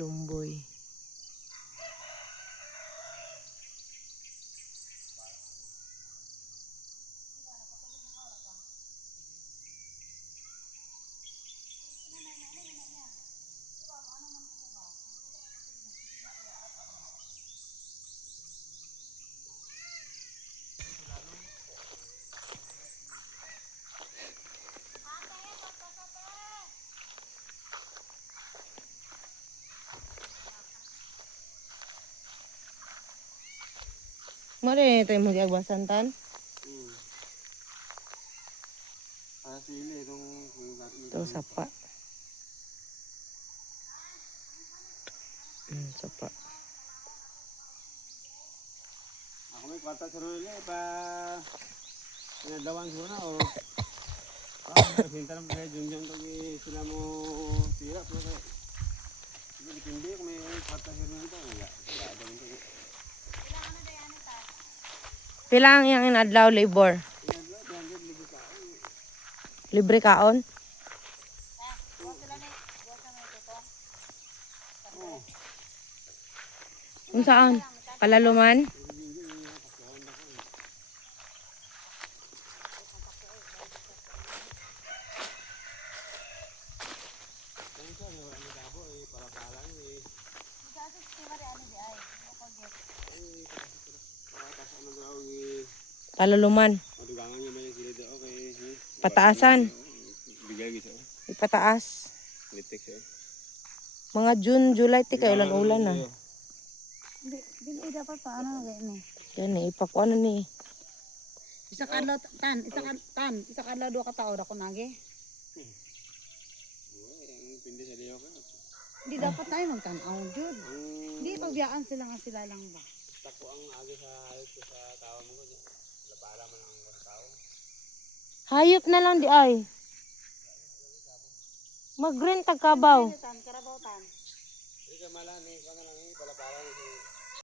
Lumboy. Mare tayo mo giagwasan tan. Sili itong Ito sapa. Sapa. ako may kwarta sa nila pa pinadawan ko na o pinta na sa jungjang to sila mo tira pero kaya dipindi kung may kwarta sa nila wala Pila ang iyang inadlaw labor? Libre kaon? Kung saan? Palaluman? Palaluman. Pataasan. Ipataas. Mga June, July, ti kayo ulan na. Dili dapat paano gani. Yan eh, ipakuha na ni. Isa kadlaw do ka tao ako nage. Hindi dapat tayo magtanaw jud. Hindi pagbiyaan sila nga sila lang ba. Tako ang agi sa tao mo ko lapala man ang tao. Hayop na lang di ay. Mag-green tagkabaw. Karabaw tan. Hindi ka malan ni palapala ni